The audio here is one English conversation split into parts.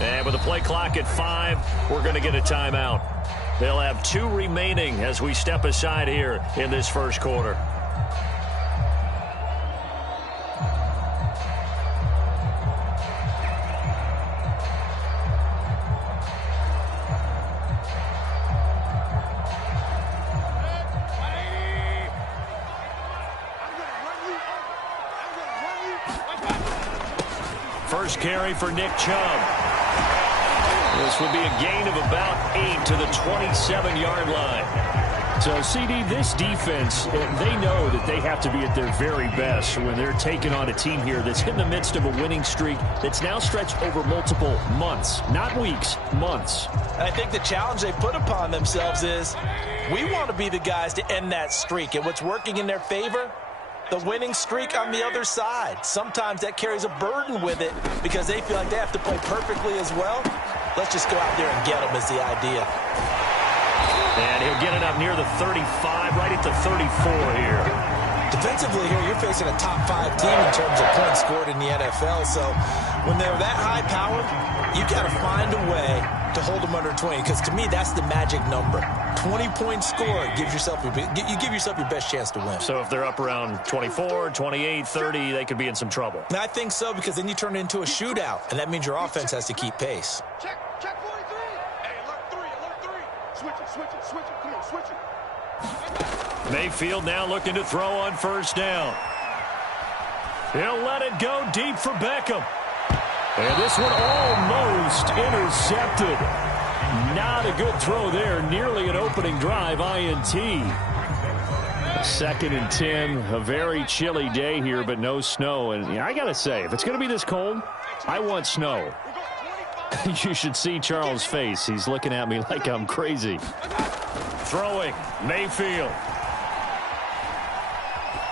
And with the play clock at 5, we're going to get a timeout. They'll have 2 remaining as we step aside here in this first quarter. First carry for Nick Chubb. This would be a gain of about 8 to the 27-yard line. So, CD, this defense, they know that they have to be at their very best when they're taking on a team here that's in the midst of a winning streak that's now stretched over multiple months, not weeks, months. And I think the challenge they put upon themselves is we want to be the guys to end that streak. And what's working in their favor? The winning streak on the other side. Sometimes that carries a burden with it because they feel like they have to play perfectly as well. Let's just go out there and get them is the idea. And he'll get it up near the 35, right at the 34 here. Defensively here, you're facing a top 5 team in terms of points scored in the NFL. So when they're that high powered, you got to find a way to hold them under 20. Because to me, that's the magic number. 20-point score gives yourself you give yourself your best chance to win. So if they're up around 24, 28, 30, they could be in some trouble. And I think so, because then you turn it into a shootout, and that means your offense has to keep pace. Check 43. Hey, alert 3. Switch it. Come on, switch it. Mayfield now looking to throw on first down. He'll let it go deep for Beckham. And this one almost intercepted. Not a good throw there. Nearly an opening drive INT. 2nd and 10. A very chilly day here, but no snow. And I got to say, if it's going to be this cold, I want snow. You should see Charles' face. He's looking at me like I'm crazy. Throwing. Mayfield.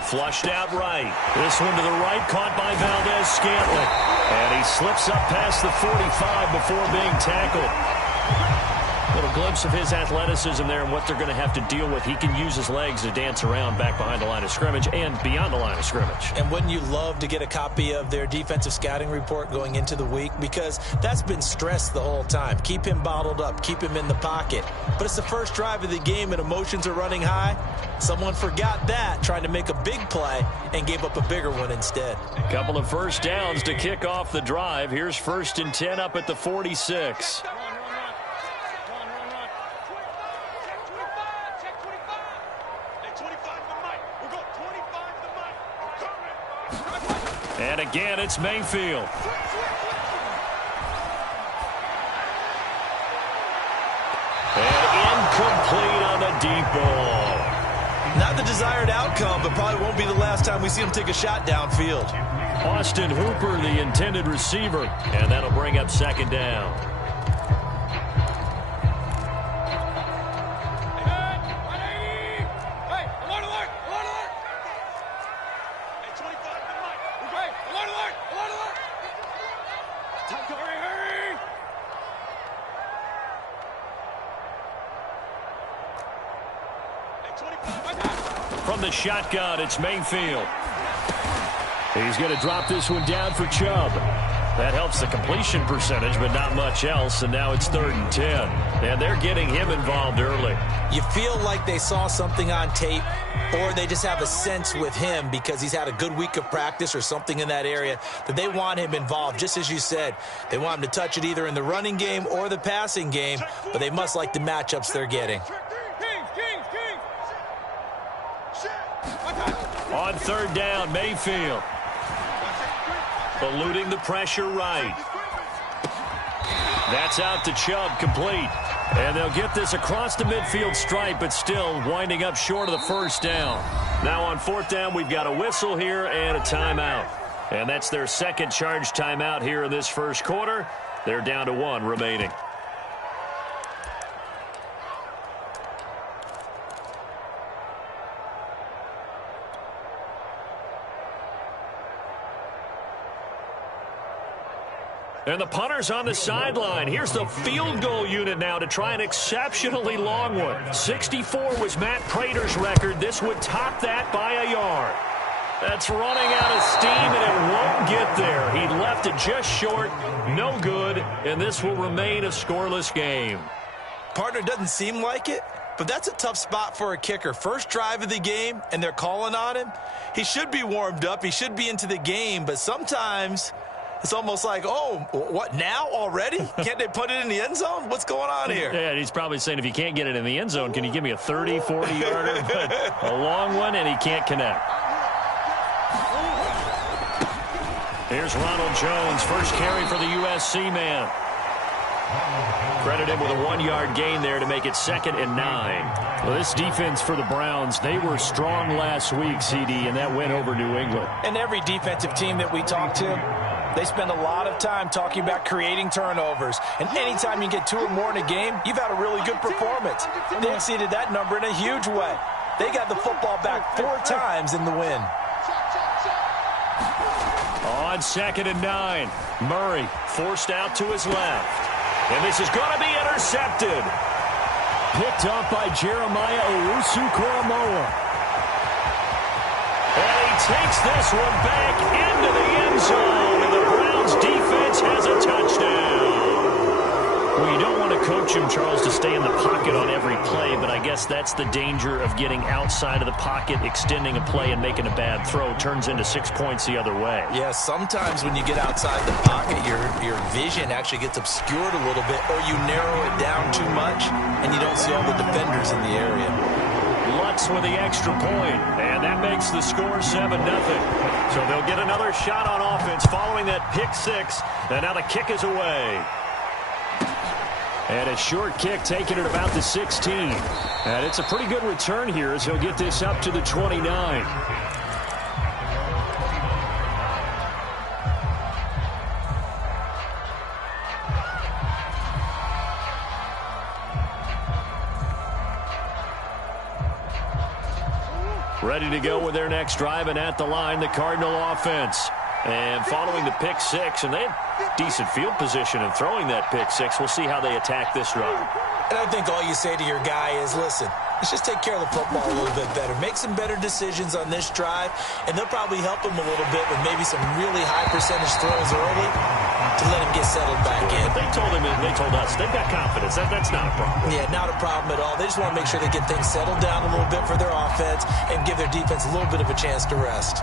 Flushed out right. This one to the right, caught by Valdez-Scantling. And he slips up past the 45 before being tackled. Little glimpse of his athleticism there and what they're going to have to deal with. He can use his legs to dance around back behind the line of scrimmage and beyond the line of scrimmage. And wouldn't you love to get a copy of their defensive scouting report going into the week? Because that's been stressed the whole time. Keep him bottled up. Keep him in the pocket. But it's the first drive of the game and emotions are running high. Someone forgot that, trying to make a big play, and gave up a bigger one instead. Couple of first downs to kick off the drive. Here's 1st and 10 up at the 46. And again, it's Mayfield. And incomplete on the deep ball. Not the desired outcome, but probably won't be the last time we see him take a shot downfield. Austin Hooper, the intended receiver, and that'll bring up 2nd down. From the shotgun, it's Mayfield. He's going to drop this one down for Chubb. That helps the completion percentage, but not much else, and now it's 3rd and 10. And they're getting him involved early. You feel like they saw something on tape, or they just have a sense with him because he's had a good week of practice or something in that area that they want him involved. Just as you said, they want him to touch it either in the running game or the passing game, but they must like the matchups they're getting. On 3rd down, Mayfield. Eluding the pressure right. That's out to Chubb, complete. And they'll get this across the midfield stripe, but still winding up short of the first down. Now on 4th down, we've got a whistle here and a timeout. And that's their 2nd charge timeout here in this first quarter. They're down to 1 remaining. And the punter's on the sideline. Here's the field goal unit now to try an exceptionally long one. 64 was Matt Prater's record. This would top that by a yard. That's running out of steam, and it won't get there. He left it just short, no good, and this will remain a scoreless game. Partner, doesn't seem like it, but that's a tough spot for a kicker. First drive of the game, and they're calling on him. He should be warmed up. He should be into the game, but sometimes it's almost like, oh, what, now already? Can't they put it in the end zone? What's going on here? Yeah, he's probably saying, if you can't get it in the end zone, can you give me a 30, 40-yarder? But a long one, and he can't connect. Here's Ronald Jones, first carry for the USC man. Credit him with a 1-yard gain there to make it 2nd and 9. Well, this defense for the Browns, they were strong last week, CD, and that went over New England. And every defensive team that we talk to, they spend a lot of time talking about creating turnovers. And anytime you get 2 or more in a game, you've had a really good performance. They exceeded that number in a huge way. They got the football back 4 times in the win. On 2nd and 9, Murray forced out to his left. And this is going to be intercepted. Picked up by Jeremiah Owusu-Koramoah. And he takes this one back into the end zone. And the Browns defense has a touchdown. Well, you don't want to coach him, Charles, to stay in the pocket on every play, but I guess that's the danger of getting outside of the pocket, extending a play, and making a bad throw. Turns into 6 points the other way. Yeah, sometimes when you get outside the pocket, your vision actually gets obscured a little bit, or you narrow it down too much, and you don't see all the defenders in the area. Lutz with the extra point, and that makes the score 7-0. So they'll get another shot on offense following that pick 6, and now the kick is away. And a short kick taken at about the 16. And it's a pretty good return here as he'll get this up to the 29. Ready to go with their next drive, and at the line, the Cardinal offense. And following the pick 6, and they have decent field position in throwing that pick 6. We'll see how they attack this drive. And I think all you say to your guy is, listen, let's just take care of the football a little bit better. Make some better decisions on this drive, and they'll probably help him a little bit with maybe some really high percentage throws early to let him get settled back in. But they told him, and they told us, they've got confidence. That's not a problem. Yeah, not a problem at all. They just want to make sure they get things settled down a little bit for their offense and give their defense a little bit of a chance to rest.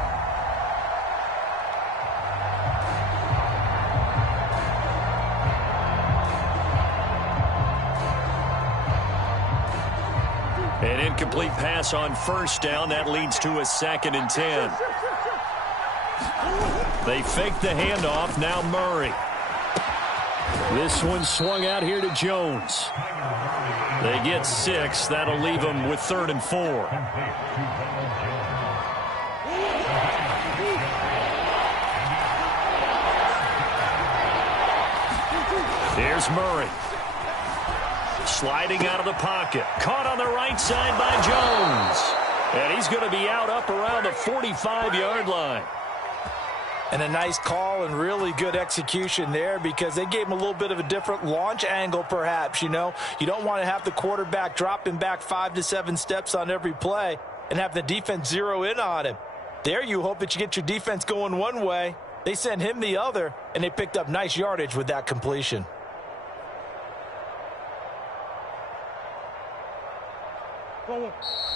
An incomplete pass on first down. That leads to a 2nd and 10. They fake the handoff. Now Murray. This one swung out here to Jones. They get 6. That'll leave them with 3rd and 4. Here's Murray. Sliding out of the pocket. Caught on the right side by Jones. And he's going to be out up around the 45-yard line. And a nice call and really good execution there, because they gave him a little bit of a different launch angle perhaps, you know. You don't want to have the quarterback dropping back 5 to 7 steps on every play and have the defense zero in on him. There you hope that you get your defense going one way. They sent him the other, and they picked up nice yardage with that completion.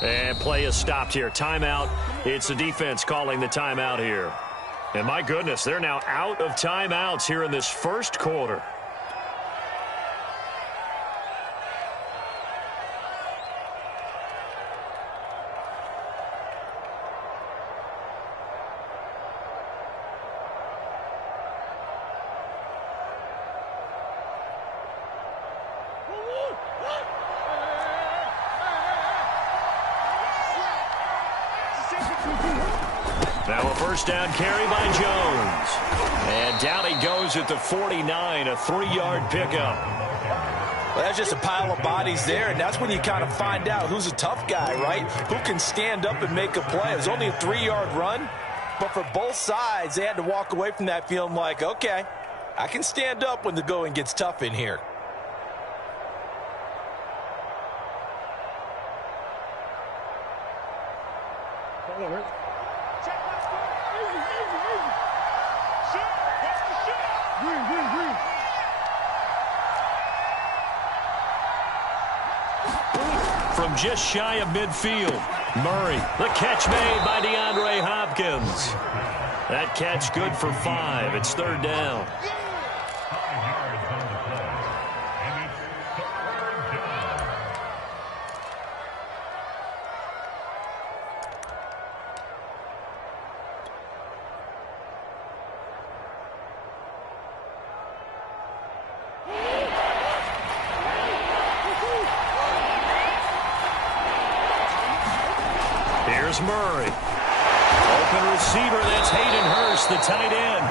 And play is stopped here. Timeout. It's the defense calling the timeout here. And my goodness, they're now out of timeouts here in this first quarter. Now a first down carry by Jones. And down he goes at the 49, a 3-yard pickup. Well, that's just a pile of bodies there, and that's when you kind of find out who's a tough guy, right? Who can stand up and make a play. It was only a 3-yard run, but for both sides, they had to walk away from that feeling like, okay, I can stand up when the going gets tough in here. just shy of midfield. Murray, the catch made by DeAndre Hopkins. That catch good for 5. It's third down. Here's Murray. Open receiver, that's Hayden Hurst, the tight end.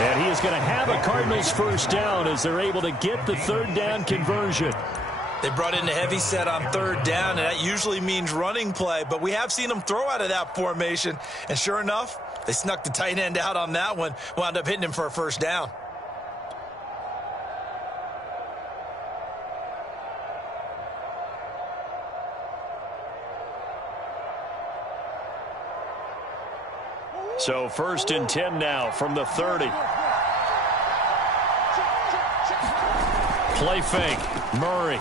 And he is going to have a Cardinals first down as they're able to get the third down conversion. They brought in a heavy set on third down, and that usually means running play, but we have seen them throw out of that formation, and sure enough, they snuck the tight end out on that one, wound up hitting him for a first down. So first and 10 now from the 30. Play fake. Murray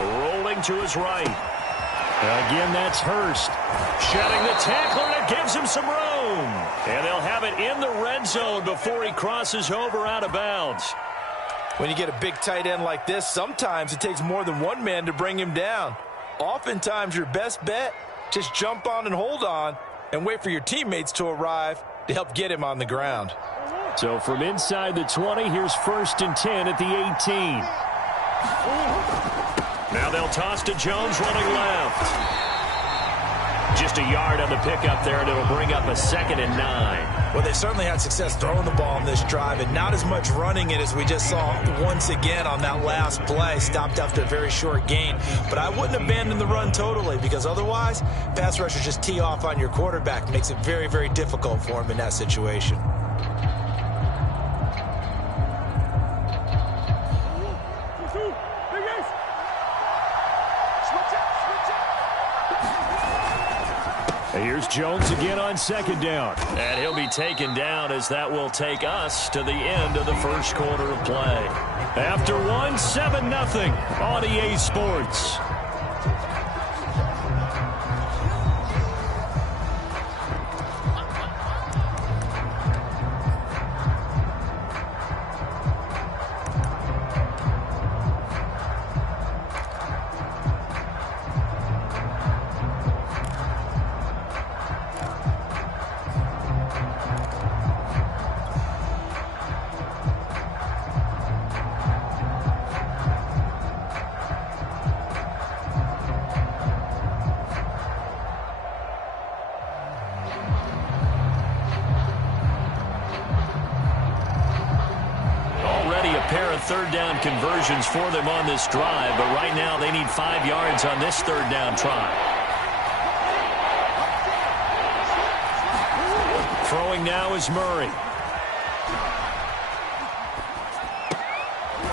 rolling to his right. Again, that's Hurst. Shedding the tackler, and it gives him some room. And they'll have it in the red zone before he crosses over out of bounds. When you get a big tight end like this, sometimes it takes more than one man to bring him down. Oftentimes, your best bet, just jump on and hold on and wait for your teammates to arrive to help get him on the ground. So from inside the 20, here's first and 10 at the 18. Now they'll toss to Jones running left. Just a yard on the pickup there, and it'll bring up a 2nd and 9. Well, they certainly had success throwing the ball on this drive, and not as much running it as we just saw once again on that last play. Stopped after a very short gain. But I wouldn't abandon the run totally, because otherwise, pass rushers just tee off on your quarterback. Makes it very, very difficult for him in that situation. Here's Jones again on 2nd down. And he'll be taken down as that will take us to the end of the first quarter of play. After one, 7-0 on EA Sports. Third down conversions for them on this drive, but right now they need 5 yards on this third down try. Throwing now is Murray.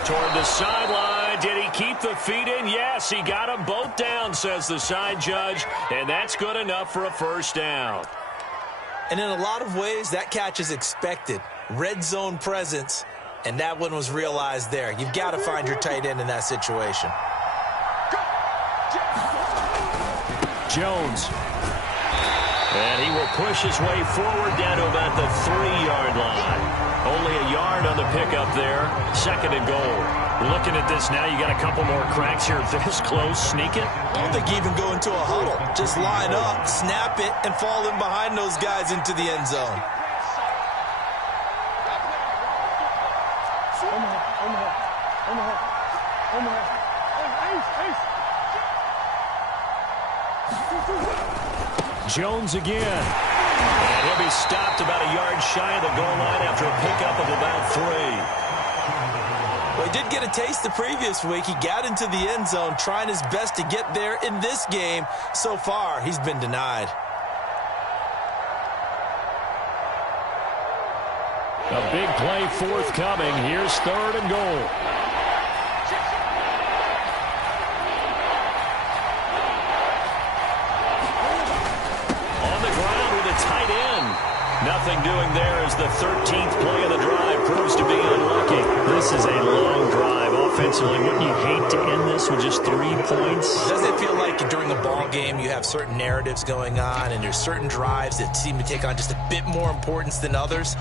Toward the sideline. Did he keep the feet in? Yes, he got them both down, says the side judge, and that's good enough for a first down. And in a lot of ways, that catch is expected. Red zone presence. And that one was realized there. You've got to find your tight end in that situation. Jones. And he will push his way forward down to about the 3-yard line. Only a yard on the pickup there. 2nd and goal. Looking at this now, you got a couple more cracks here. This close, sneak it. I don't think you even go into a huddle. Just line up, snap it, and fall in behind those guys into the end zone. Jones again. And he'll be stopped about a yard shy of the goal line after a pickup of about 3. Well, he did get a taste the previous week. He got into the end zone trying his best to get there in this game. So far, he's been denied. A big play forthcoming. Here's 3rd and goal. Tight end. Nothing doing there as the 13th play of the drive proves to be unlucky. This is a long drive. offensively, wouldn't you hate to end this with just 3 points? Doesn't it feel like during a ball game you have certain narratives going on and there's certain drives that seem to take on just a bit more importance than others?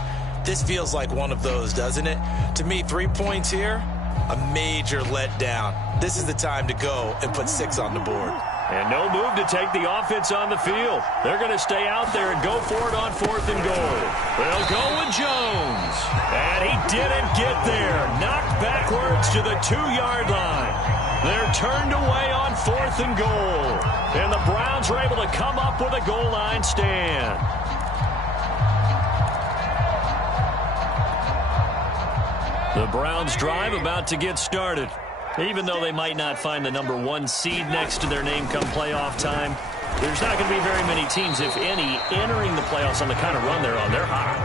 This feels like one of those, doesn't it? To me, 3 points here, a major letdown. This is the time to go and put 6 on the board. And no move to take the offense on the field. They're going to stay out there and go for it on 4th and goal. They'll go with Jones. And he didn't get there. Knocked backwards to the 2-yard line. They're turned away on 4th and goal. And the Browns are able to come up with a goal line stand. The Browns drive about to get started. Even though they might not find the number 1 seed next to their name come playoff time, there's not going to be very many teams, if any, entering the playoffs on the kind of run they're on. They're hot.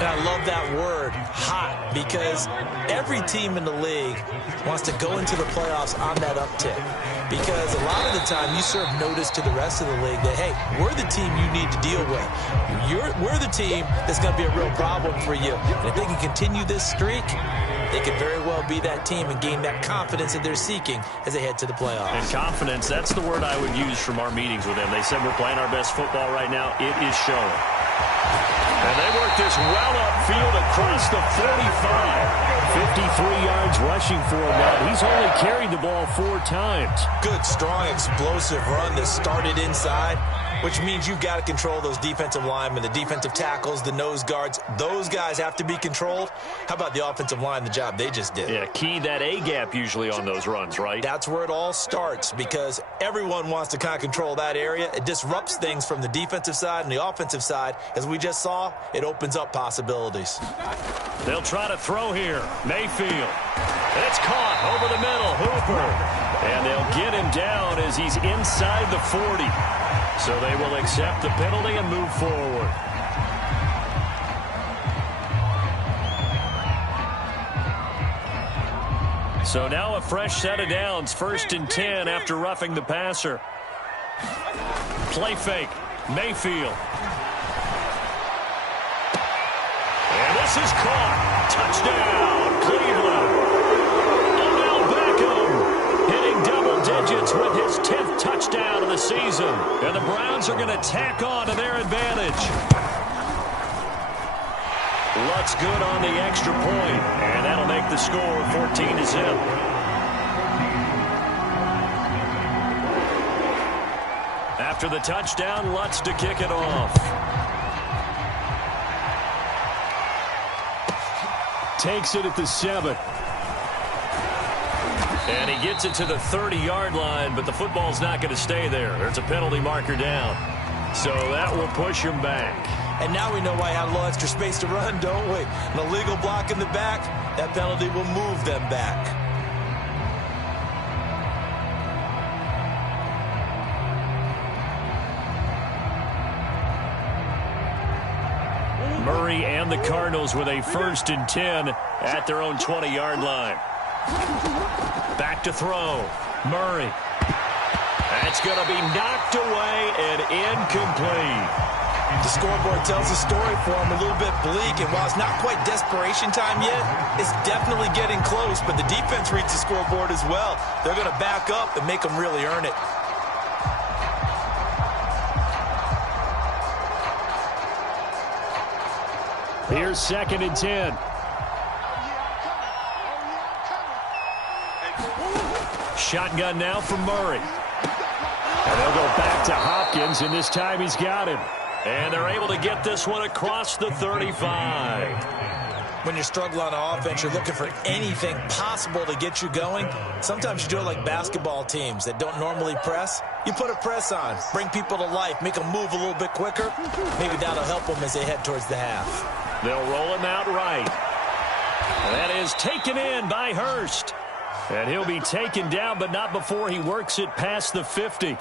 And I love that word, hot, because every team in the league wants to go into the playoffs on that uptick. Because a lot of the time you serve notice to the rest of the league that, hey, we're the team you need to deal with. We're the team that's going to be a real problem for you. And if they can continue this streak, they could very well be that team and gain that confidence that they're seeking as they head to the playoffs. And confidence, that's the word I would use from our meetings with them. They said we're playing our best football right now. It is showing. And they work this well upfield across the 45. 53 yards rushing for him now. He's only carried the ball 4 times. Good, strong, explosive run that started inside, which means you've got to control those defensive linemen, the defensive tackles, the nose guards. Those guys have to be controlled. How about the offensive line, the job they just did? Yeah, key that A-gap usually on those runs, right? That's where it all starts because everyone wants to kind of control that area. It disrupts things from the defensive side and the offensive side. As we just saw, it opens up possibilities. They'll try to throw here. Mayfield. It's caught over the middle. Hooper. And they'll get him down as he's inside the 40. So they will accept the penalty and move forward. So now a fresh set of downs. 1st and 10 after roughing the passer. Play fake. Mayfield. And this is caught. Touchdown, Cleveland. Odell Beckham hitting double digits with his 10th touchdown of the season. And the Browns are going to tack on to their advantage. Lutz good on the extra point, and that'll make the score 14-0. After the touchdown, Lutz to kick it off. Takes it at the 7. And he gets it to the 30-yard line, but the football's not going to stay there. There's a penalty marker down. So that will push him back. And now we know why I had a little extra space to run, don't we? An illegal block in the back, that penalty will move them back. Murray and the Cardinals with a 1st and 10 at their own 20-yard line. Back to throw. Murray. That's going to be knocked away and incomplete. The scoreboard tells a story for him, a little bit bleak, and while it's not quite desperation time yet, it's definitely getting close, but the defense reads the scoreboard as well. They're going to back up and make them really earn it. Here's 2nd and 10. Shotgun now from Murray. And they'll go back to Hopkins, and this time he's got him. And they're able to get this one across the 35. When you're struggling on offense, you're looking for anything possible to get you going. Sometimes you do it like basketball teams that don't normally press. You put a press on, bring people to life, make them move a little bit quicker. Maybe that'll help them as they head towards the half. They'll roll him out right. That is taken in by Hurst. And he'll be taken down, but not before he works it past the 50.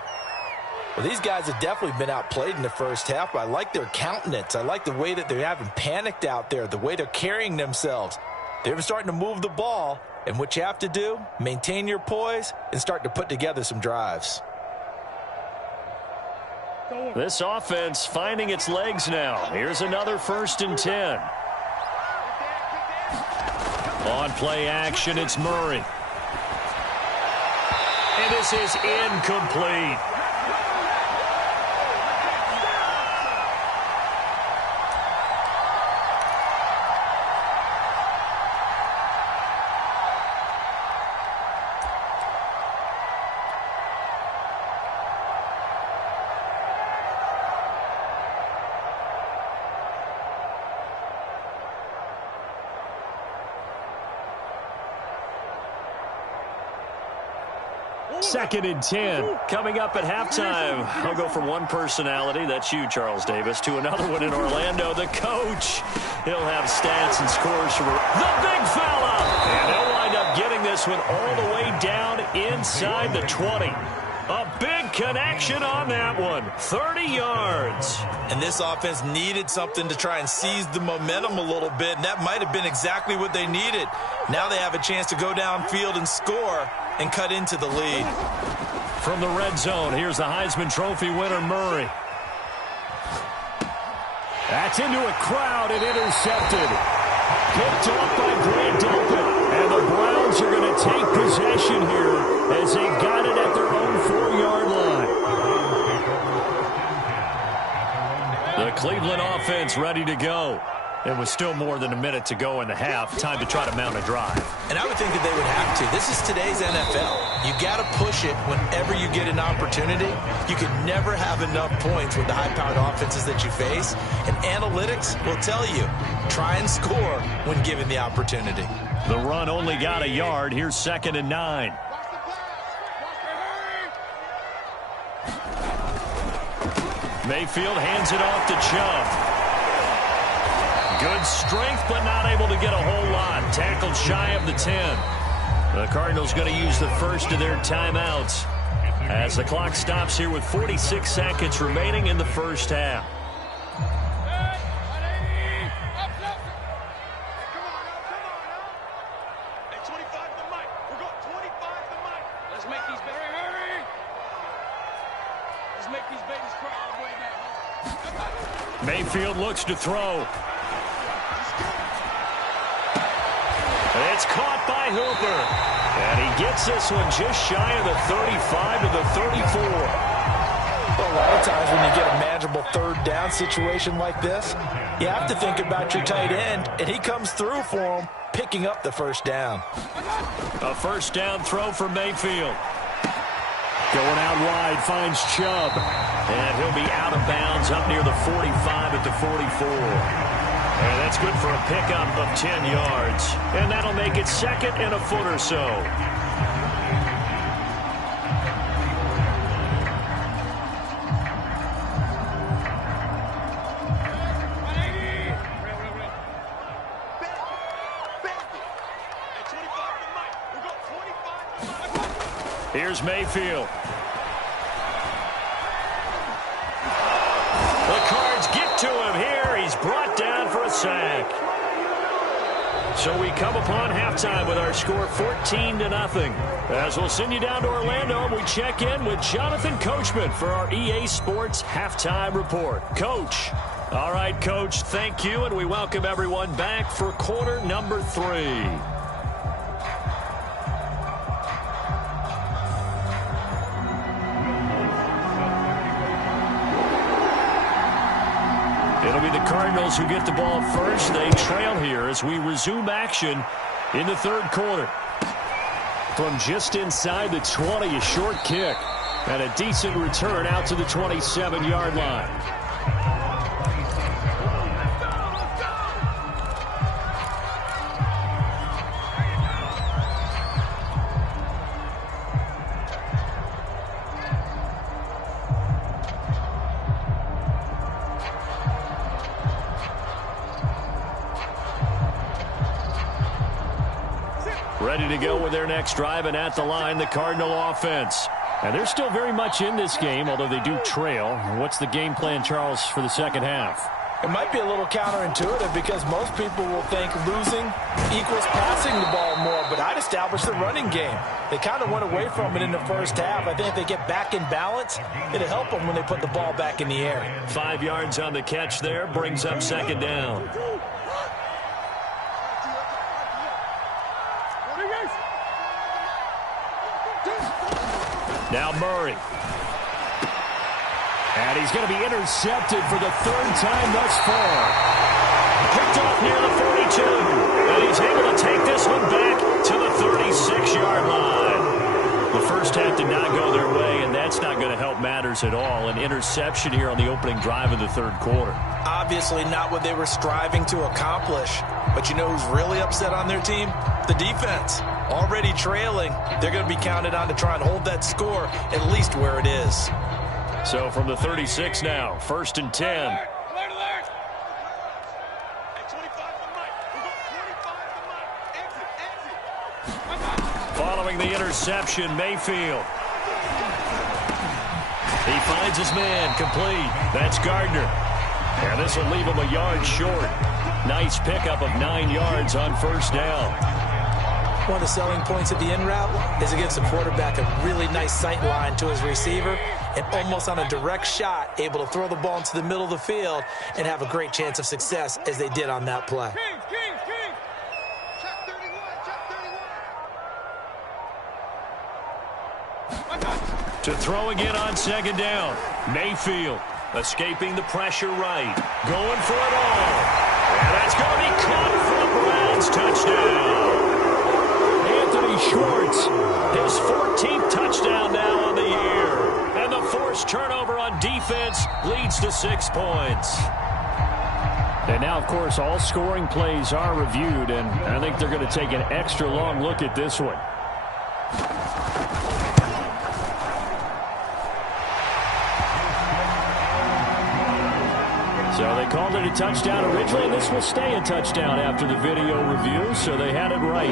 Well, these guys have definitely been outplayed in the first half, but I like their countenance. I like the way that they're having panicked out there, the way they're carrying themselves. They're starting to move the ball, and what you have to do, maintain your poise and start to put together some drives. This offense finding its legs now. Here's another 1st and 10. On play action, it's Murray. And this is incomplete. Second and 10. Coming up at halftime, I'll go from one personality, that's you, Charles Davis, to another one in Orlando, the coach. He'll have stats and scores from the big fella. And they'll wind up getting this one all the way down inside the 20. A big connection on that one. 30 yards. And this offense needed something to try and seize the momentum a little bit, and that might have been exactly what they needed. Now they have a chance to go downfield and score and cut into the lead. From the red zone, here's the Heisman Trophy winner, Murray. That's into a crowd and intercepted. Picked off by Grant Delpit. And the Browns are going to take possession here as they got it at their own 4-yard line. The Cleveland offense ready to go. It was still more than a minute to go in the half. Time to try to mount a drive. And I would think that they would have to. This is today's NFL. You got to push it whenever you get an opportunity. You can never have enough points with the high-powered offenses that you face. And analytics will tell you, try and score when given the opportunity. The run only got a yard. Here's 2nd and 9. Mayfield hands it off to Chubb. Good strength, but not able to get a whole lot. Tackled shy of the 10. The Cardinals going to use the first of their timeouts as the clock stops here with 46 seconds remaining in the first half. Mayfield looks to throw. It's caught by Hooper. And he gets this one just shy of the 35 to the 34. Well, a lot of times when you get a manageable third down situation like this, you have to think about your tight end, and he comes through for him, picking up the first down. A first down throw for Mayfield. Going out wide, finds Chubb. And he'll be out of bounds up near the 45 at the 44. And that's good for a pickup of 10 yards. And that'll make it 2nd and a foot or so. Here's Mayfield. The Cards get to him here. He's brought down for a sack. So we come upon halftime with our score 14-0. As we'll send you down to Orlando, we check in with Jonathan Coachman for our EA Sports Halftime Report. Coach. All right, Coach, thank you, and we welcome everyone back for quarter number 3. It'll be the Cardinals who get the ball first. They trail here as we resume action in the third quarter. From just inside the 20, a short kick and a decent return out to the 27-yard line. Ready to go with their next drive, and at the line, the Cardinal offense. And they're still very much in this game, although they do trail. What's the game plan, Charles, for the second half? It might be a little counterintuitive because most people will think losing equals passing the ball more, but I'd establish the running game. They kind of went away from it in the first half. I think if they get back in balance, it'll help them when they put the ball back in the air. 5 yards on the catch there, brings up second down. Now Murray. And he's going to be intercepted for the third time thus far. Picked off near the 42. And he's able to take this one back to the 36-yard line. The first half did not go their way, and that's not going to help matters at all. An interception here on the opening drive of the third quarter. Obviously not what they were striving to accomplish. But you know who's really upset on their team? The defense. Already trailing, they're going to be counted on to try and hold that score at least where it is. So from the 36 now, 1st and 10. Following the interception, Mayfield. He finds his man, complete. That's Gardner. And this will leave him a yard short. Nice pickup of 9 yards on first down. One of the selling points of the in route is it gives the quarterback a really nice sight line to his receiver and almost on a direct shot able to throw the ball into the middle of the field and have a great chance of success as they did on that play. To throw again on second down. Mayfield escaping the pressure right. Going for it all. And that's going to be caught for a Browns touchdown. Anthony Schwartz, his 14th touchdown now on the year. And the forced turnover on defense leads to 6 points. And now, of course, all scoring plays are reviewed, and I think they're going to take an extra long look at this one. So they called it a touchdown originally, and this will stay a touchdown after the video review, so they had it right.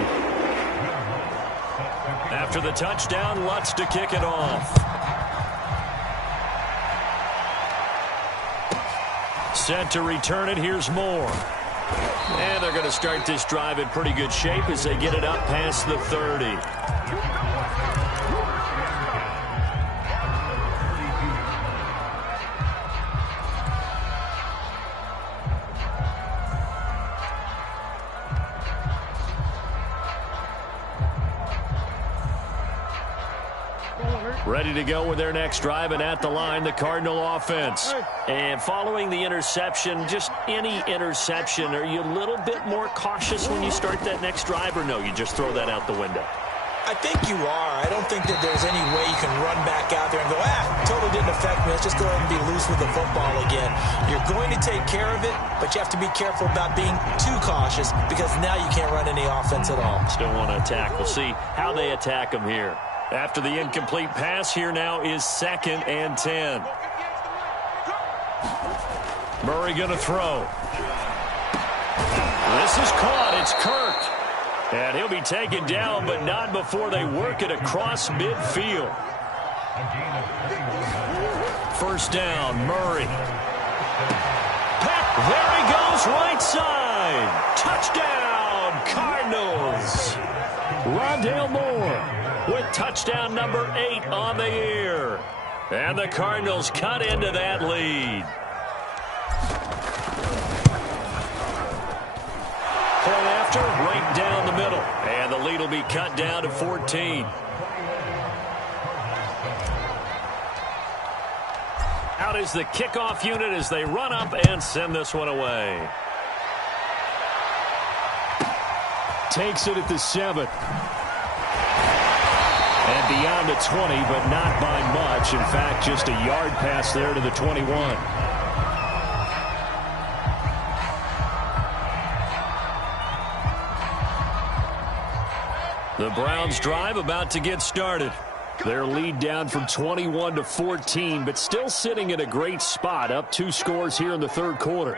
After the touchdown, Lutz to kick it off. Set to return it, here's Moore. And they're going to start this drive in pretty good shape as they get it up past the 30. Ready to go with their next drive, and at the line, the Cardinal offense. And following the interception, just any interception, are you a little bit more cautious when you start that next drive, or no, you just throw that out the window? I think you are. I don't think that there's any way you can run back out there and go, totally didn't affect me. Let's just go ahead and be loose with the football again. You're going to take care of it, but you have to be careful about being too cautious because now you can't run any offense at all. Still want to attack. We'll see how they attack them here. After the incomplete pass, here now is 2nd and 10. Murray going to throw. This is caught. It's Kirk. And he'll be taken down, but not before they work it across midfield. First down, Murray. There he goes, right side. Touchdown, Cardinals. Rondale Moore with touchdown number 8 on the year. And the Cardinals cut into that lead. Point after, right down the middle. And the lead will be cut down to 14. Out is the kickoff unit as they run up and send this one away. Takes it at the 7. And beyond the 20, but not by much. In fact, just a yard pass there to the 21. The Browns drive about to get started. Their lead down from 21 to 14, but still sitting in a great spot, up 2 scores here in the third quarter.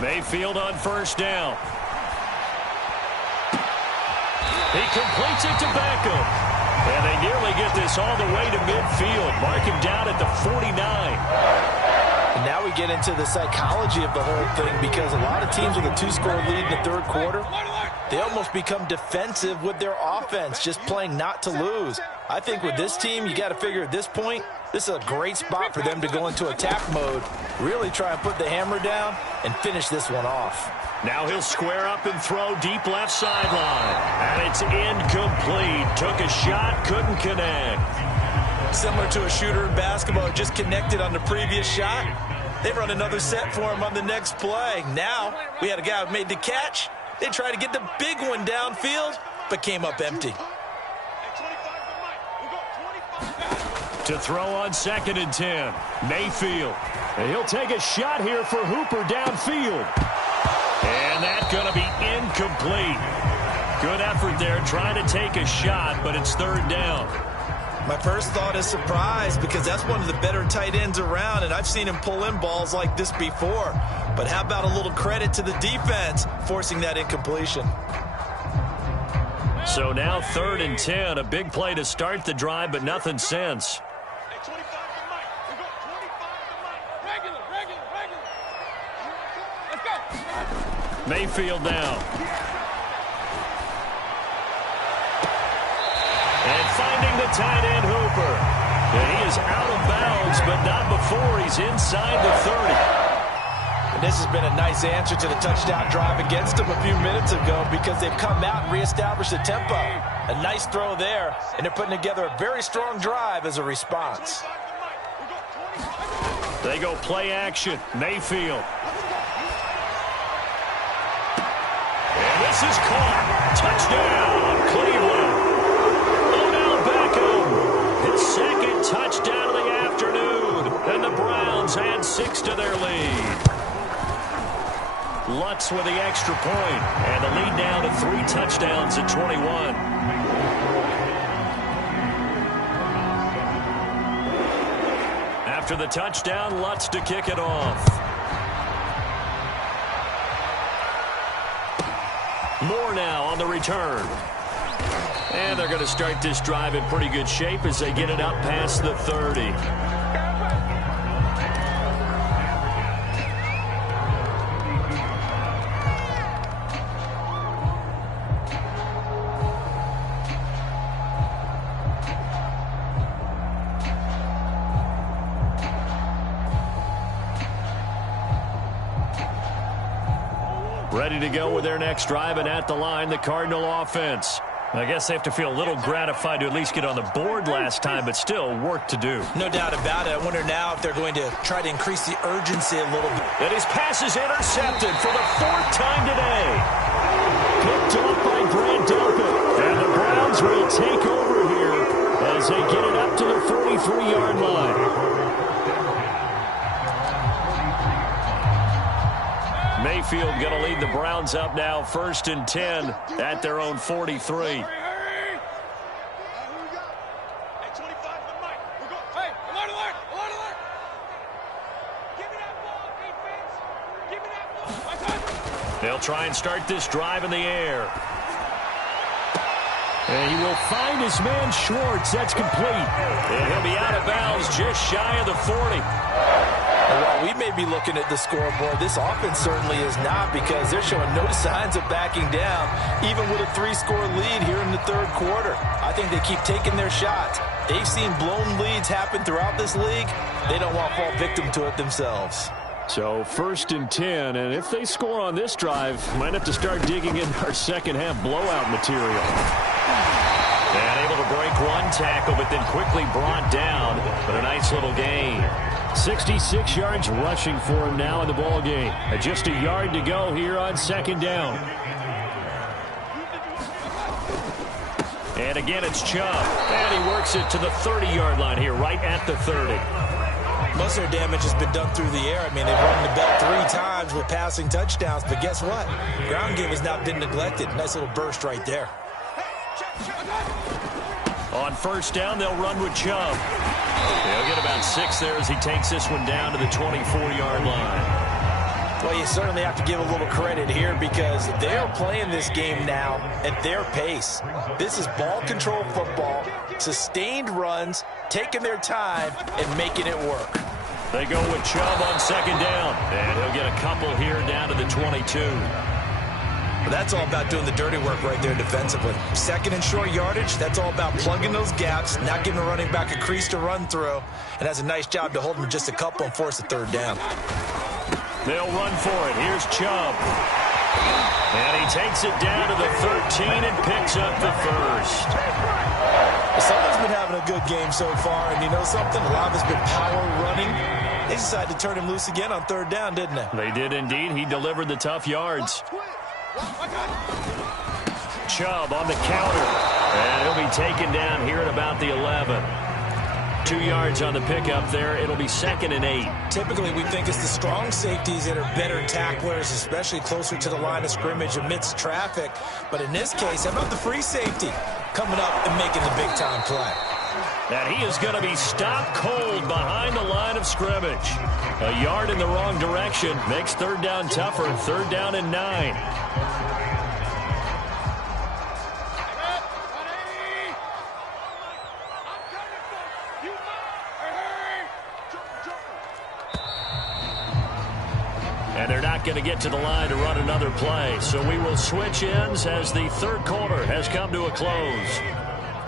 Mayfield on first down. He completes it to Beckham. And they nearly get this all the way to midfield. Mark him down at the 49. And now we get into the psychology of the whole thing because a lot of teams with a 2-score lead in the third quarter, They almost become defensive with their offense, just playing not to lose. I think with this team, you got to figure at this point, this is a great spot for them to go into attack mode, really try and put the hammer down and finish this one off. Now he'll square up and throw deep left sideline. And it's incomplete. Took a shot, couldn't connect. Similar to a shooter in basketball who just connected on the previous shot. They run another set for him on the next play. Now, we had a guy who made the catch. They tried to get the big one downfield, but came up empty. To throw on 2nd and 10. Mayfield. And he'll take a shot here for Hooper downfield. And that's going to be incomplete. Good effort there trying to take a shot, but it's 3rd down. My first thought is surprise because that's one of the better tight ends around, and I've seen him pull in balls like this before. But how about a little credit to the defense forcing that incompletion? So now 3rd and 10, a big play to start the drive, but nothing since. Mayfield now. And finding the tight end, Hooper. And he is out of bounds, but not before he's inside the 30. And this has been a nice answer to the touchdown drive against them a few minutes ago because they've come out and reestablished the tempo. A nice throw there, and they're putting together a very strong drive as a response. They go play action. Mayfield. And this is caught. Touchdown, Cleveland. Odell Beckham. His 2nd touchdown of the afternoon. And the Browns add 6 to their lead. Lutz with the extra point. And the lead now to 3 touchdowns at 21. After the touchdown, Lutz to kick it off. Moore now on the return. And they're going to start this drive in pretty good shape as they get it up past the 30. Ready to go with their next drive, and at the line, the Cardinal offense. I guess they have to feel a little gratified to at least get on the board last time, but still work to do. No doubt about it. I wonder now if they're going to try to increase the urgency a little bit. And his pass is intercepted for the 4th time today. Picked off by Grant Delpit. And the Browns will take over here as they get it up to the 43-yard line. Mayfield going to lead the Browns up now, 1st and 10 at their own 43. They'll try and start this drive in the air. And he will find his man Schwartz. That's complete. And he'll be out of bounds just shy of the 40. While we may be looking at the scoreboard, this offense certainly is not because they're showing no signs of backing down, even with a 3-score lead here in the 3rd quarter. I think they keep taking their shots. They've seen blown leads happen throughout this league. They don't want to fall victim to it themselves. So 1st and 10, and if they score on this drive, might have to start digging in our second-half blowout material. And able to break one tackle, but then quickly brought down. But a nice little gain. 66 yards rushing for him now in the ball game. Just a yard to go here on 2nd down. And again, it's Chubb. And he works it to the 30-yard line here, right at the 30. Most of their damage has been done through the air. I mean, they've run the ball 3 times with passing touchdowns. But guess what? Ground game has not been neglected. Nice little burst right there. On 1st down, they'll run with Chubb. They'll get about 6 there as he takes this one down to the 24-yard line. Well, you certainly have to give a little credit here because they're playing this game now at their pace. This is ball control football, sustained runs, taking their time, and making it work. They go with Chubb on 2nd down, and he'll get a couple here down to the 22. Well, that's all about doing the dirty work right there defensively. Second and short yardage, that's all about plugging those gaps, not giving the running back a crease to run through, and has a nice job to hold him just a couple and force a third down. They'll run for it. Here's Chubb. And he takes it down to the 13 and picks up the first. Someone's been having a good game so far, and you know something? A lot of it's been power running. They decided to turn him loose again on third down, didn't they? They did indeed. He delivered the tough yards. Chubb on the counter. And he'll be taken down here at about the 11. 2 yards on the pickup there. It'll be 2nd and 8. Typically, we think it's the strong safeties that are better tacklers, especially closer to the line of scrimmage amidst traffic. But in this case, how about the free safety coming up and making the big-time play? And he is going to be stopped cold behind the line of scrimmage. A yard in the wrong direction makes third down tougher. 3rd down and 9. And they're not going to get to the line to run another play. So we will switch ends as the third quarter has come to a close.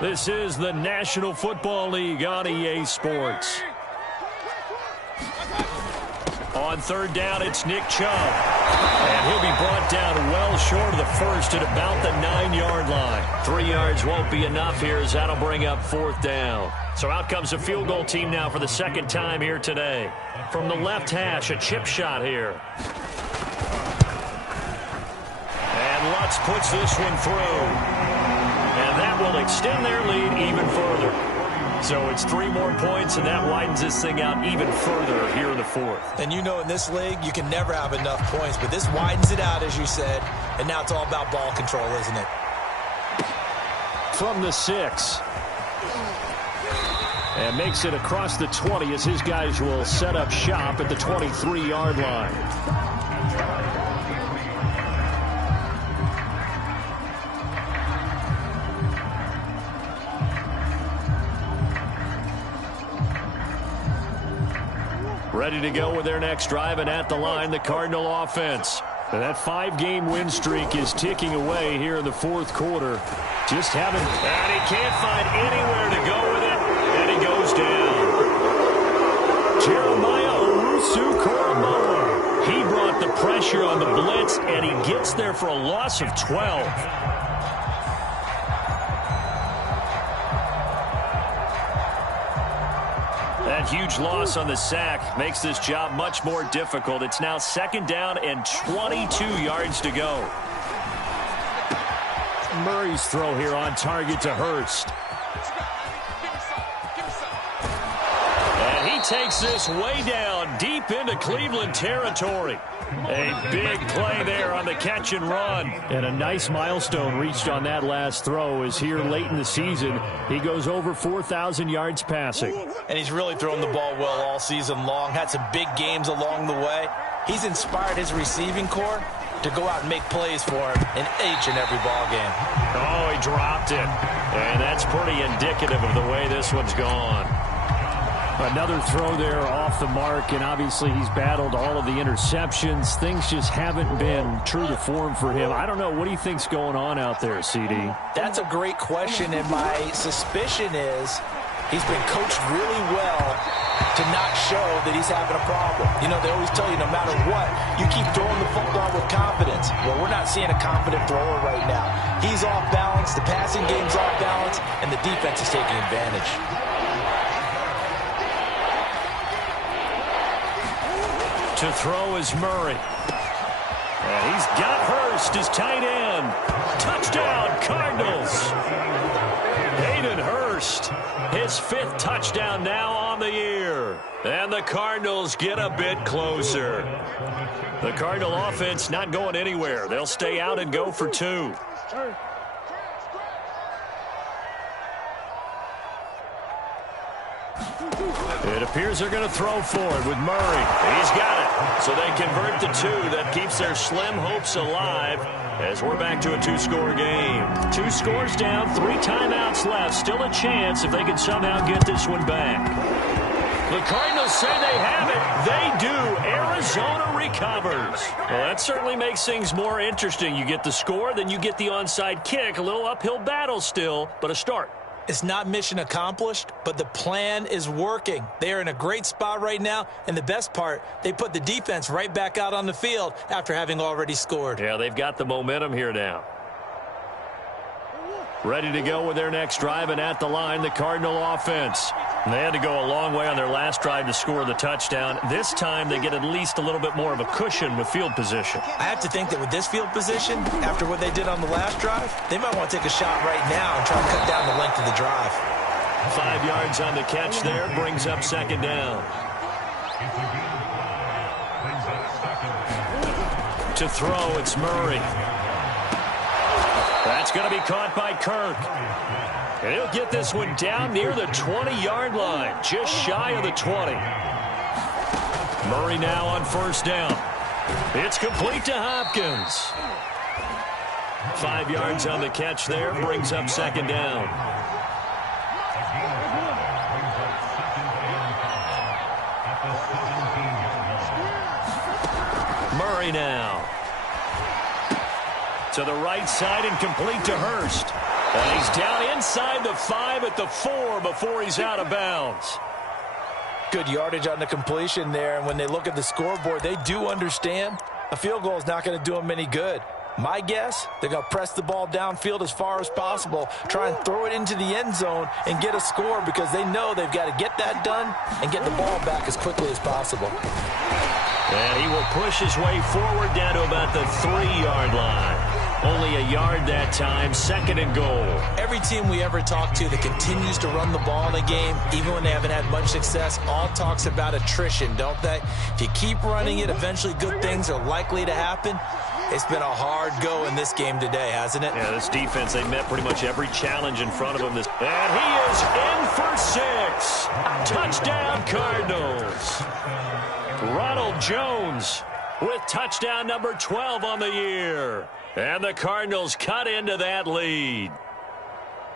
This is the National Football League on EA Sports. On third down, it's Nick Chubb. And he'll be brought down well short of the first at about the 9-yard line. 3 yards won't be enough here as that'll bring up 4th down. So out comes a field goal team now for the 2nd time here today. From the left hash, a chip shot here. And Lutz puts this one through. And that will extend their lead even further. So it's 3 more points, and that widens this thing out even further here in the 4th. And you know in this league, you can never have enough points, but this widens it out, as you said, and now it's all about ball control, isn't it? From the 6. And makes it across the 20 as his guys will set up shop at the 23-yard line. Ready to go with their next drive, and at the line, the Cardinal offense. And that 5-game win streak is ticking away here in the 4th quarter. Just haven't... And he can't find anywhere to go with it, and he goes down. Jeremiah Owusu-Koramoah. He brought the pressure on the blitz, and he gets there for a loss of 12. That huge loss on the sack makes this job much more difficult. It's now 2nd down and 22 yards to go. Murray's throw here on target to Hurst. And he takes this way down deep into Cleveland territory. A big play there on the catch and run. And a nice milestone reached on that last throw is here late in the season. He goes over 4,000 yards passing. And he's really thrown the ball well all season long. Had some big games along the way. He's inspired his receiving corps to go out and make plays for him in each and every ball game. Oh, he dropped it. And that's pretty indicative of the way this one's gone. Another throw there off the mark, and obviously he's battled all of the interceptions. Things just haven't been true to form for him. I don't know. What do you think's going on out there, CD? That's a great question, and my suspicion is he's been coached really well to not show that he's having a problem. You know, they always tell you no matter what, you keep throwing the football with confidence. Well, we're not seeing a confident thrower right now. He's off balance, the passing game's off balance, and the defense is taking advantage. To throw is Murray. And he's got Hurst, his tight end. Touchdown, Cardinals. Hayden Hurst, his 5th touchdown now on the year. And the Cardinals get a bit closer. The Cardinal offense not going anywhere. They'll stay out and go for 2. It appears they're going to throw for it with Murray. He's got it. So they convert the 2. That keeps their slim hopes alive as we're back to a 2-score game. 2 scores down, 3 timeouts left. Still a chance if they can somehow get this one back. The Cardinals say they have it. They do. Arizona recovers. Well, that certainly makes things more interesting. You get the score, then you get the onside kick. A little uphill battle still, but a start. It's not mission accomplished, but the plan is working. They're in a great spot right now, and the best part, they put the defense right back out on the field after having already scored. Yeah, they've got the momentum here now. Ready to go with their next drive, and at the line, the Cardinal offense. And they had to go a long way on their last drive to score the touchdown. This time, they get at least a little bit more of a cushion with field position. I have to think that with this field position, after what they did on the last drive, they might want to take a shot right now and try to cut down the length of the drive. 5 yards on the catch there, brings up second down. To throw, it's Murray. That's going to be caught by Kirk. And he'll get this one down near the 20-yard line, just shy of the 20. Murray now on first down. It's complete to Hopkins. 5 yards on the catch there, brings up second down. Murray now. To the right side and complete to Hurst. And he's down inside the 5 at the 4 before he's out of bounds. Good yardage on the completion there, and when they look at the scoreboard, they do understand a field goal is not going to do them any good. My guess, they're going to press the ball downfield as far as possible, try and throw it into the end zone and get a score because they know they've got to get that done and get the ball back as quickly as possible. And he will push his way forward down to about the 3-yard line. Only a yard that time, second and goal. Every team we ever talk to that continues to run the ball in a game, even when they haven't had much success, all talks about attrition, don't they? If you keep running it, eventually good things are likely to happen. It's been a hard go in this game today, hasn't it? Yeah, this defense, they met pretty much every challenge in front of them. And he is in for 6. Touchdown, Cardinals. Ronald Jones with touchdown number 12 on the year. And the Cardinals cut into that lead.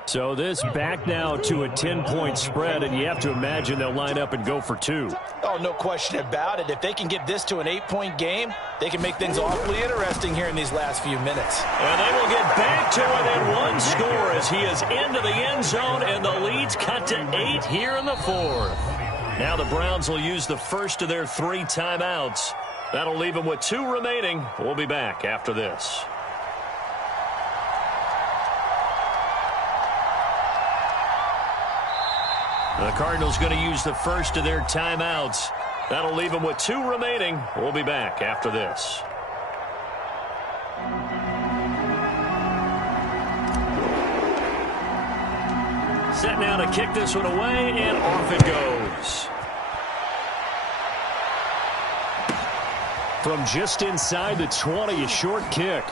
So this back now to a 10-point spread, and you have to imagine they'll line up and go for 2. Oh, no question about it. If they can get this to an 8-point game, they can make things awfully interesting here in these last few minutes. And they will get back to within 1 score as he is into the end zone, and the lead's cut to 8 here in the 4th. Now the Browns will use the first of their 3 timeouts. That'll leave them with 2 remaining. We'll be back after this. The Cardinals going to use the first of their timeouts. That'll leave them with 2 remaining. We'll be back after this. Set now to kick this one away, and off it goes. From just inside the 20, a short kick.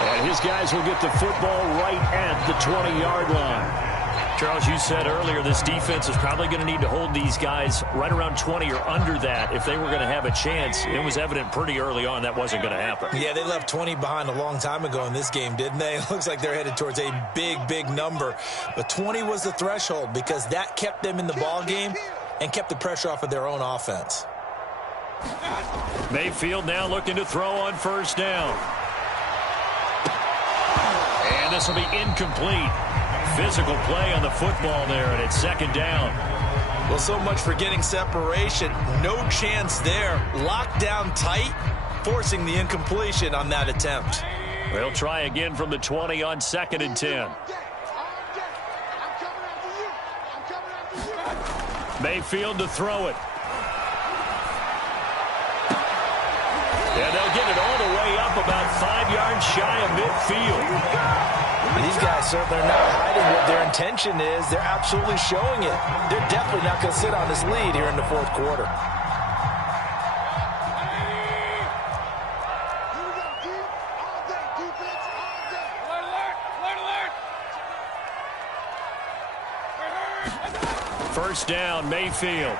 And his guys will get the football right at the 20-yard line. Charles, you said earlier this defense is probably going to need to hold these guys right around 20 or under that if they were going to have a chance. It was evident pretty early on that wasn't going to happen. Yeah, they left 20 behind a long time ago in this game, didn't they? It looks like they're headed towards a big, big number. But 20 was the threshold because that kept them in the ball game and kept the pressure off of their own offense. Mayfield now looking to throw on first down. And this will be incomplete. Physical play on the football there, and it's second down. Well, so much for getting separation. No chance there. Locked down tight, forcing the incompletion on that attempt. They'll try again from the 20 on 2nd and 10. Mayfield to throw it. And they'll get it all the way up about 5 yards shy of midfield. These guys certainly are not hiding what their intention is. They're absolutely showing it. They're definitely not going to sit on this lead here in the 4th quarter. First down, Mayfield.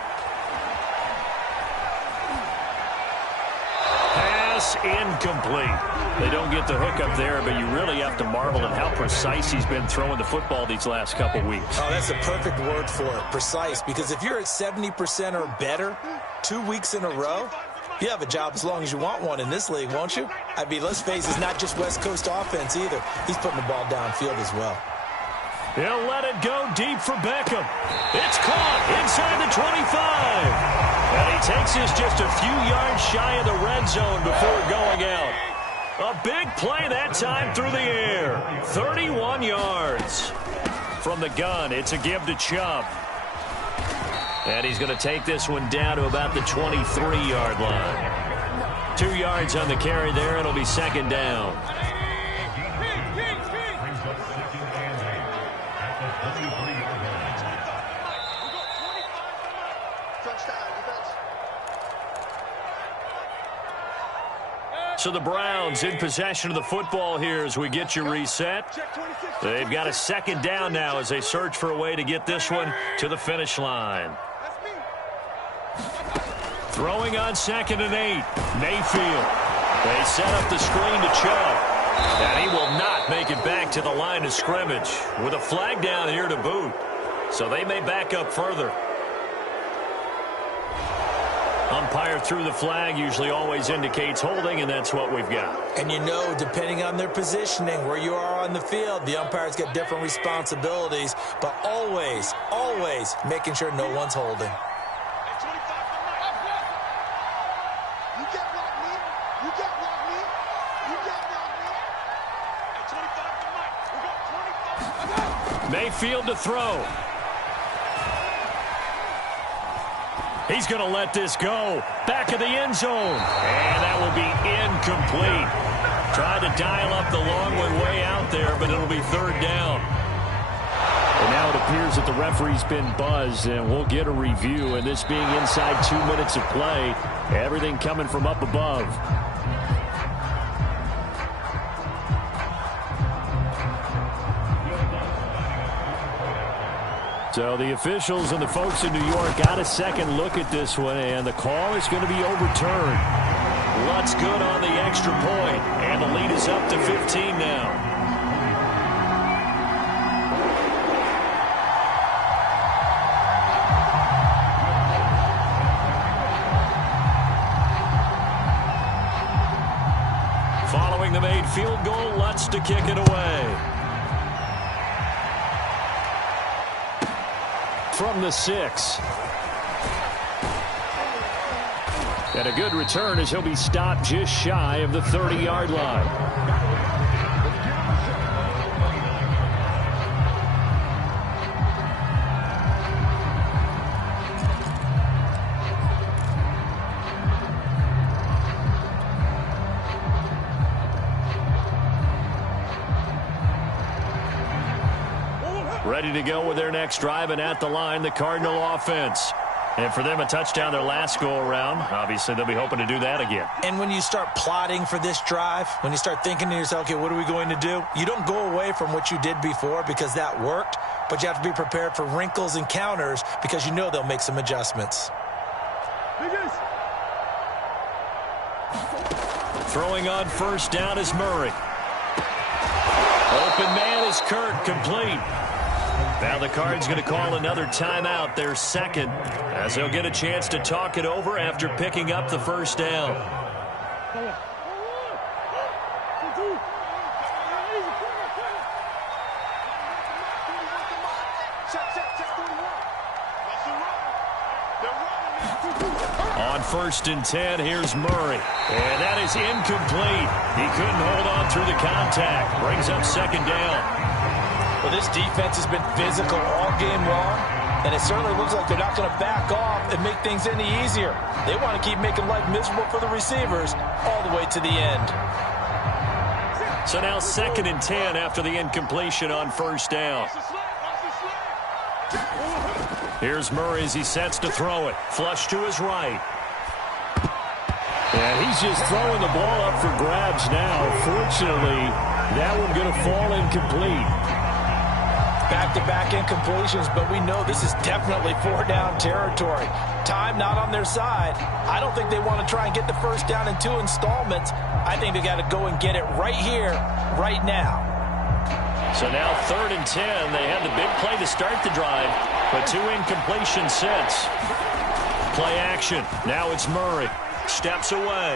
Pass incomplete. They don't get the hook up there, but you really have to marvel at how precise he's been throwing the football these last couple weeks. Oh, that's the perfect word for it, precise, because if you're at 70% or better, 2 weeks in a row? You have a job as long as you want one in this league, won't you? I mean, let's face it, it's not just West Coast offense either. He's putting the ball downfield as well. He'll let it go deep for Beckham. It's caught inside the 25. And he takes us just a few yards shy of the red zone before going out. A big play that time through the air. 31 yards. From the gun, it's a give to Chubb. And he's going to take this one down to about the 23-yard line. 2 yards on the carry there. It'll be second down. So the Browns in possession of the football here as we get you reset. They've got a second down now as they search for a way to get this one to the finish line. Throwing on 2nd and 8. Mayfield. They set up the screen to Chubb. And he will not make it back to the line of scrimmage with a flag down here to boot. So they may back up further. Umpire threw the flag, usually always indicates holding, and that's what we've got. And you know, depending on their positioning, where you are on the field, the umpire's got different responsibilities, but always, always making sure no one's holding. Mayfield to throw. He's going to let this go. Back of the end zone. And that will be incomplete. Tried to dial up the long way out there, but it'll be third down. And now it appears that the referee's been buzzed, and we'll get a review. And this being inside 2 minutes of play, everything coming from up above. So the officials and the folks in New York got a second look at this one, and the call is going to be overturned. Lutt's good on the extra point, and the lead is up to 15 now. Following the made field goal, Lutt's to kick it away. From the 6. And a good return as he'll be stopped just shy of the 30-yard line. Ready to go with their next drive, and at the line, the Cardinal offense. And for them, a touchdown their last go-around. Obviously, they'll be hoping to do that again. And when you start plotting for this drive, when you start thinking to yourself, okay, what are we going to do? You don't go away from what you did before because that worked, but you have to be prepared for wrinkles and counters because you know they'll make some adjustments. Throwing on first down is Murray. Open man is Kirk, complete. Now the Cards going to call another timeout, their second, as they'll get a chance to talk it over after picking up the first down. On 1st and 10, here's Murray. And that is incomplete. He couldn't hold on through the contact. Brings up second down. Well, this defense has been physical all game long, and it certainly looks like they're not going to back off and make things any easier. They want to keep making life miserable for the receivers all the way to the end. So now 2nd and 10 after the incompletion on first down. Here's Murray as he sets to throw it. Flush to his right. And he's just throwing the ball up for grabs now. Fortunately, that one going to fall incomplete. Back-to-back incompletions, but we know this is definitely 4-down territory. Time not on their side. I don't think they want to try and get the first down in 2 installments. I think they got to go and get it right here, right now. So now 3rd and 10. They had the big play to start the drive, but 2 incompletions since. Play action. Now it's Murray. Steps away.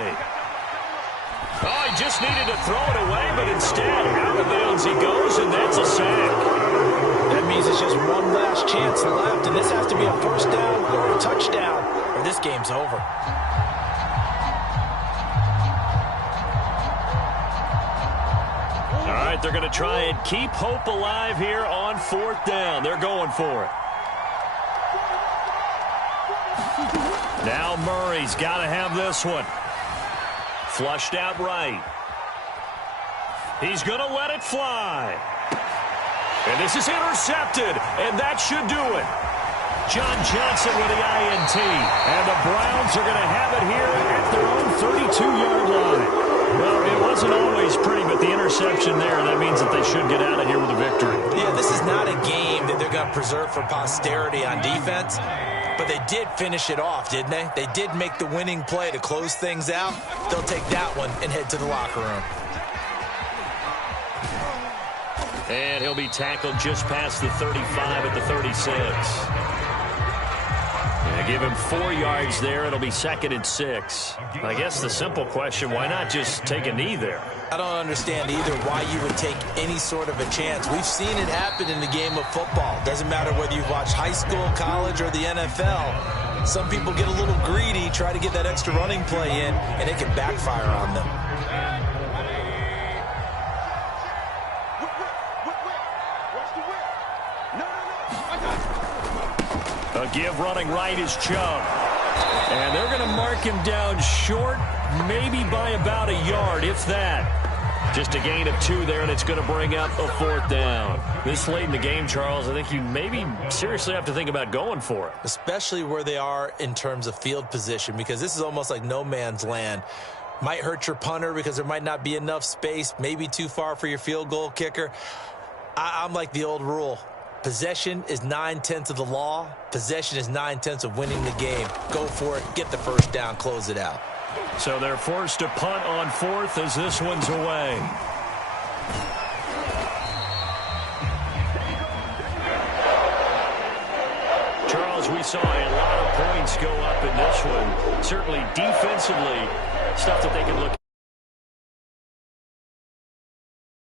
Oh, he just needed to throw it away, but instead, out of bounds he goes, and that's a sack. That means it's just one last chance left, and this has to be a first down or a touchdown, or this game's over. All right, they're going to try and keep hope alive here on 4th down. They're going for it. Now Murray's got to have this one. Flushed out right. He's going to let it fly. And this is intercepted, and that should do it. John Johnson with the INT. And the Browns are going to have it here at their own 32-yard line. Well, it wasn't always pretty, but the interception there, that means that they should get out of here with a victory. Yeah, this is not a game that they're going to preserve for posterity on defense. But they did finish it off, didn't they? They did make the winning play to close things out. They'll take that one and head to the locker room. And he'll be tackled just past the 35 at the 36. Yeah, give him 4 yards there. It'll be 2nd and 6. I guess the simple question, why not just take a knee there? I don't understand either why you would take any sort of a chance. We've seen it happen in the game of football. Doesn't matter whether you've watched high school, college, or the NFL. Some people get a little greedy, try to get that extra running play in, and it can backfire on them. A give running right is Chubb. And they're going to mark him down short, maybe by about a yard, if that. Just a gain of 2 there, and it's going to bring up a 4th down. This late in the game, Charles, I think you maybe seriously have to think about going for it. Especially where they are in terms of field position, because this is almost like no man's land. Might hurt your punter because there might not be enough space, maybe too far for your field goal kicker. I'm like the old rule. Possession is 9/10 of the law. Possession is 9/10 of winning the game. Go for it. Get the first down. Close it out. So they're forced to punt on 4th as this one's away. Charles, we saw a lot of points go up in this one. Certainly defensively, stuff that they can look at.